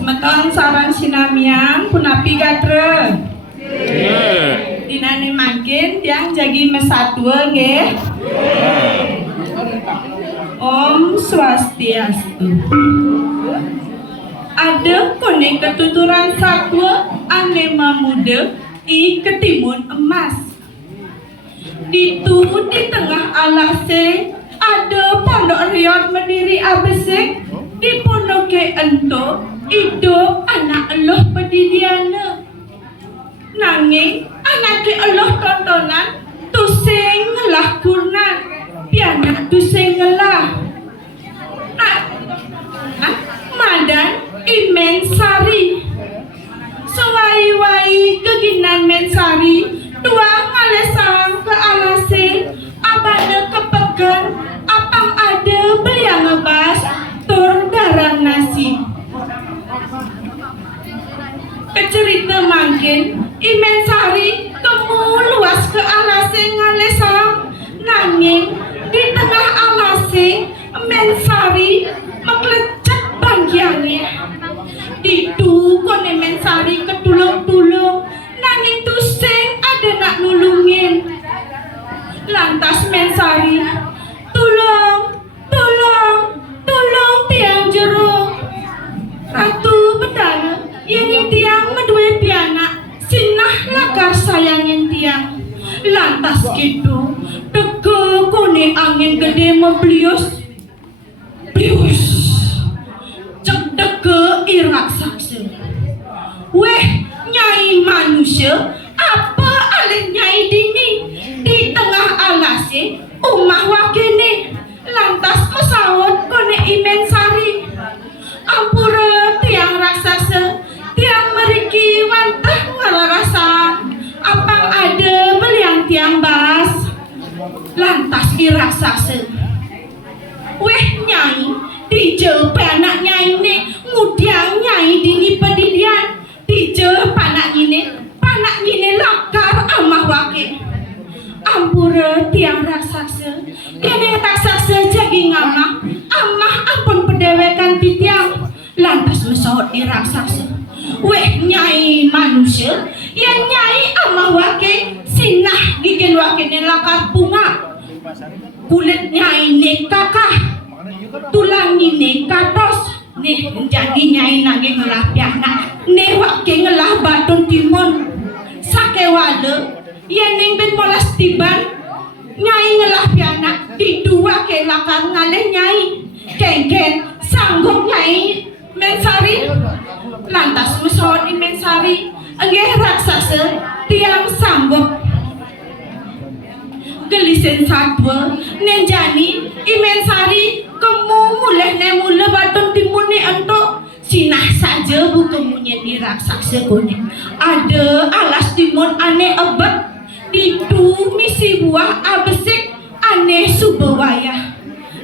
Semeton sarang sinamian punapi gatre. Dinane makin tiang jagi mesatwa nggih. Om Swastiastu. Ada kone ketuturan satwa anema muda i ketimun emas. Ditu di tengah alase ada pondok riot mendiri abesek di pondoke ento hidup anak eloh pedidiana. Nanging anake eloh tontonan tusing ngelah kurnan pianak tusing ngelah. Madan imen sari sewai-wai keginan mensari dua ngalesang ke alase abana kepegan apang ada beliang ngebas tur darang nasi. Kecerita mangkin imen sari temu luas ke alase ngalesang nanging di tengah alase mensari meklecek bangkiannya. Ditu kone mensari ketulung-tulung nanging tusing ada nak nulungin. Lantas mensari tulung tiang jero. Ratu bedana yang tiang medue pianak sinah lakar sayangin tiang. Lantas gitu tege kone angin gede memblius blius cek dege irak sakse. Weh nyai manusia apa alih nyai dini di tengah alase umah wakene. Lantas mesawat kone imen sari ampura tiang raksasa tiang meriki wantah ngararasan apang ada beliang tiang bas. Lantas iraksasa weh nyai dije panak nyai ne ngudiang nyai dini pedidian dije panak nyine lakar amah wake. Ampura tiang raksasa kene raksasa jagi ngamah amah ampun pedewekan titiang. Lantas mesawat iraksasa weh nyai manusia yang nyai amah wake sinah gigen wake ne lakar bunga. Kulit nyai ne kakah tulang ne katos nih jadi nyai nage ngelah pianak nih wake ngelah batun timun sake wade yening ben molas tiban nyai ngelah pianak di dua ke lakar ngaleh nyai kengken sanggup nyai mensari. Lantas mesawat di mensari enggeh raksasa tiang sanggup gelisen satwa nenjani imensari kemu muleh ne mule batun timune ento sinah saja bu kemunya di raksasa kone ada alas timun ane ebet ditu misi buah abesik ane subawaya.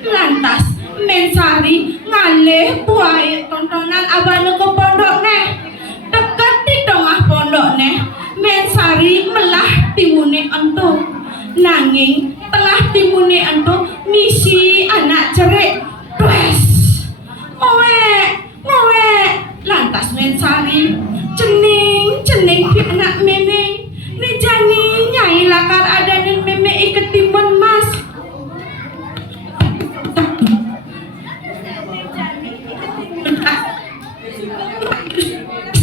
Lantas mensari ngaleh buaya tontonan abane ke pondok ne dekat di tengah pondok ne mensari melah timune ento. Nanging tengah timune ento misi anak cerek twes ngowe. Lantas mensari cening anak meme ni jani nyai lakar ada nen meme iket timun mas.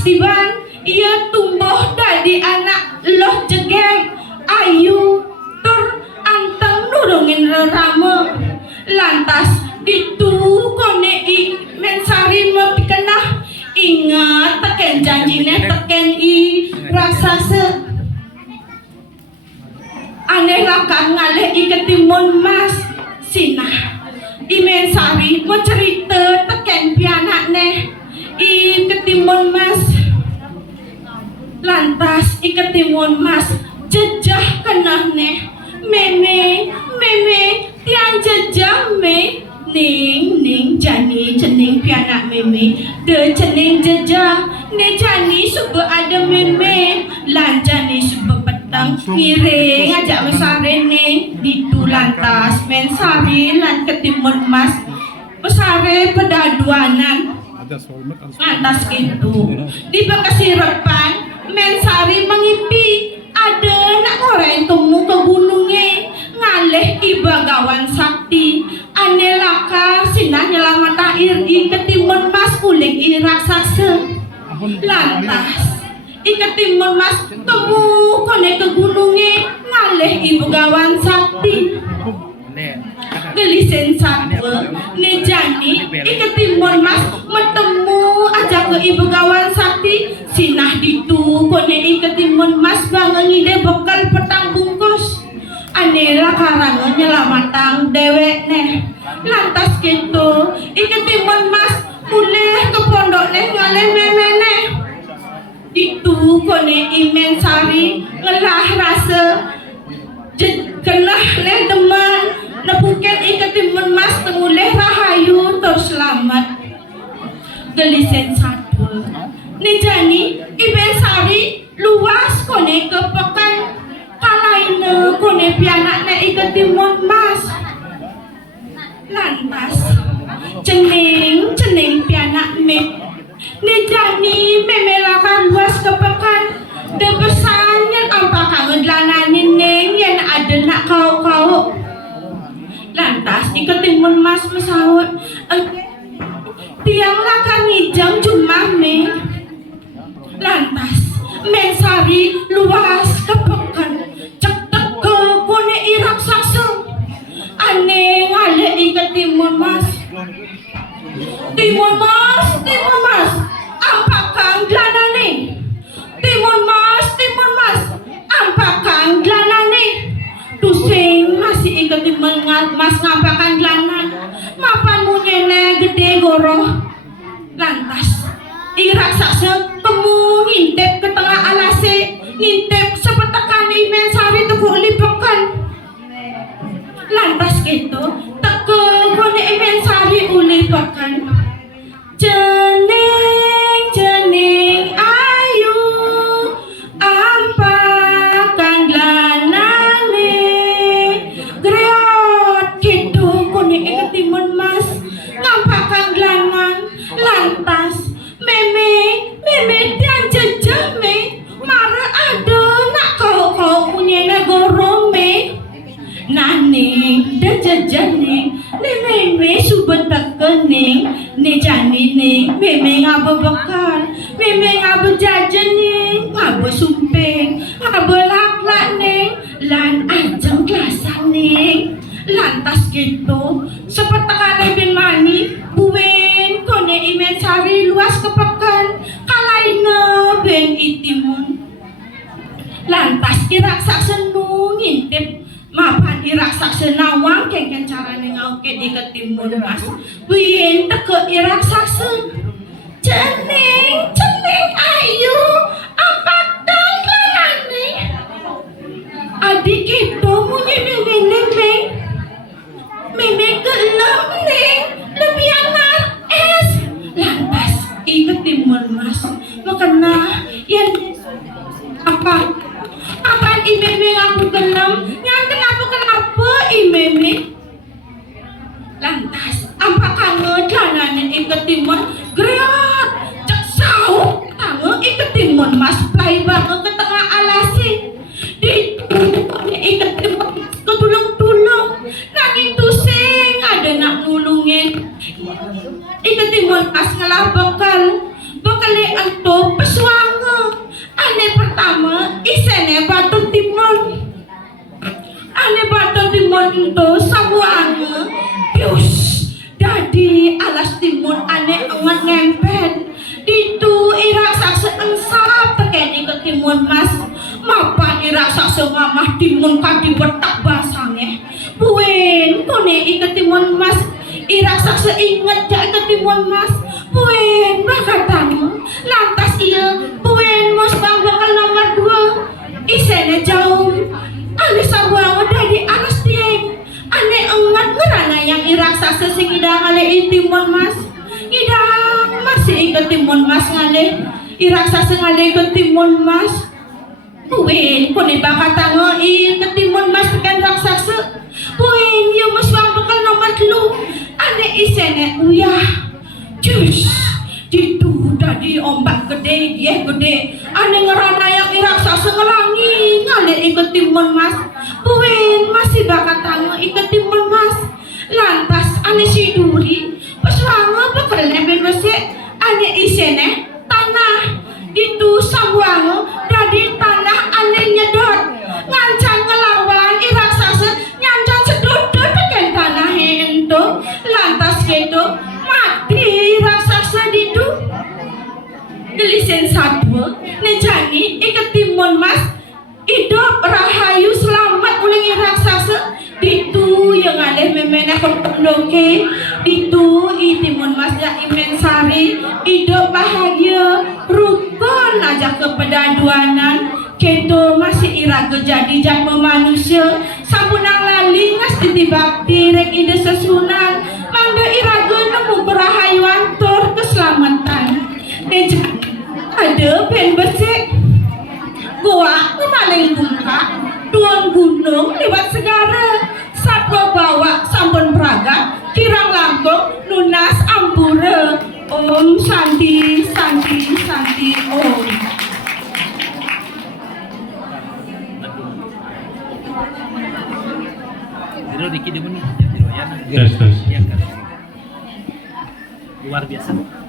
Tiban ia tumbuh dari anak loh jegeng ayu anteng nurungin rerama. Lantas ditu kone i mensari mepikenah ingat teken janjine teken i raksasa aneh lakar ngaleh i ketimun mas sinah i mensari mau cerita teken pianak ne i ketimun mas. Lantas i ketimun mas jejah kenah ne meme tiang jejah me ning jani cening pianak meme de cening jejah ne jani suba ada meme lan jani suba petang ngiring ngajak mesare ne ditu. Lantas mensari lan ketimun mas mesare pedaduanan Ngantas gitu di Bekasirapan mensari mengimpi ada nak goreng temu ke gunungnya ngaleh ibagawan sakti anelaka sinah nyelamat air i ketimun mas kuling i raksasa lantas i ketimun mas temu kone ke gunungnya ngaleh ibagawan sakti gelisen sapa nejani iketimun mas metemu aja ke ibu gawan sakti sinah ditu kone iketimun mas bangun ide bekal petang bungkus anela karangan nyelamatang dewek neh lantas gitu iketimun mas mulai ke pondok neh ngaleh memene itu kone imen sari ngelah rasa kenah neh teman nepuken iketimun mas temuleh rahayu terselamat gelisen satu nejani iben sari luas kone kepekan kalaina kone pianak ne iketimun mas lantas ceneng pianak me nejani memelakan luas kepekan debesan yang ampak kangen lananin neng yang ada nak kau lantas iketimun mas mesawat tiang lakang hijau cuma me lantas mensari luas kepekan cek teke kone irak saksa aneh ngale iketimun mas timun mas ampakang glanane timun mas ampakang glanane tusing masih iketimun mas ngampakan glanan mapan munyene gede goroh lantas raksasa temu ngintip ke tengah alase ngintip sepetekan imen sari tekuk lipekan lantas gitu teke kone imen sari ulipekan jeneng ayu ampakan glanane greot gitu kone iketimun mas ngampakan glanan lantas meme tiang jejah me mara ada nak kau punya negoro me nani dan jejah ne meme subet kening ne jani ne meme ngabo bekal meme ngabo jajan ne ngabo sumpeng ngabo laklak ne lan ajeng klasan ne lantas gitu sepetekan bin mani buwen kone imen sari luas kepekan kalaina ben itimun lantas iraksasa nu ngintip mapan iraksasa nawang kengken carane ngauke iketimun mas buyen teke iraksasa jeneng ayu apak danglanane adik itu munye neng meme gelem neng lebih anak es lantas iketimun mas makena yang apa imeme ngaku gelem yang kenapa imeme lantas apa kangen jalanan iketimun great cek sauk kangen iketimun mas play banget ke tengah alasi di iketimun ketulung-tulung nanging tusing ada nak nulungin iketimun mas ngalah bekale anto pesuanga ane pertama isene batu timun itu sabuanga pius dadi alas timun ane engat ngempet ditu iraksasa ensap tekeni ke timun mas mapan iraksasa ngamah timun kadi betak basange buwen kone iketimun mas iraksasa inget jak iketimun mas buwen bakatamu lantas iya buwen mos bakal nomor 2 isene jauh ane sabuang dari alas tieng ane engat ngerana yang iraksasa sing idang ale timun mas idang masih iketimun mas ngale iraksasa ngale iketimun mas buwen kone bakatang iketimun mas tekan raksasa buwen yo mas bakal nomor 2 ane isene uyah jus Ditu tadi ombak gede, dia gede. Ane ngerana yang raksasa ngelangi, ngale ikut timun mas. Buin masih bakat tangan ikut timun mas. Lantas ane si duri, pas lama bekerja bebasnya, ane isene tanah. Itu sambuango dari tanah ane nyedot. Ngancan ngelawan raksasa, nyancan sedot tekan tanah itu. Lantas gitu mati raksasa itu. Gelisen satu, nejani ikat timun mas, hidup rahayu selamat ulangi raksasa. Itu yang ada memena kondoke, itu timun mas ya imen sari, hidup bahagia, rukun aja kepedaduanan. Keto masih iraga jadi jama manusia, sampunang lali ngas ditibakti rek ide sesunan, mangga iraga nemu berahayu antor keselamatan. Ada pen bersih gua kemaling buka tuan gunung lewat segara satwa bawa sampun praga kirang langkung lunas ampura om santi santi santi om. Dikit dulu nih, ya, Terus. ya, luar biasa.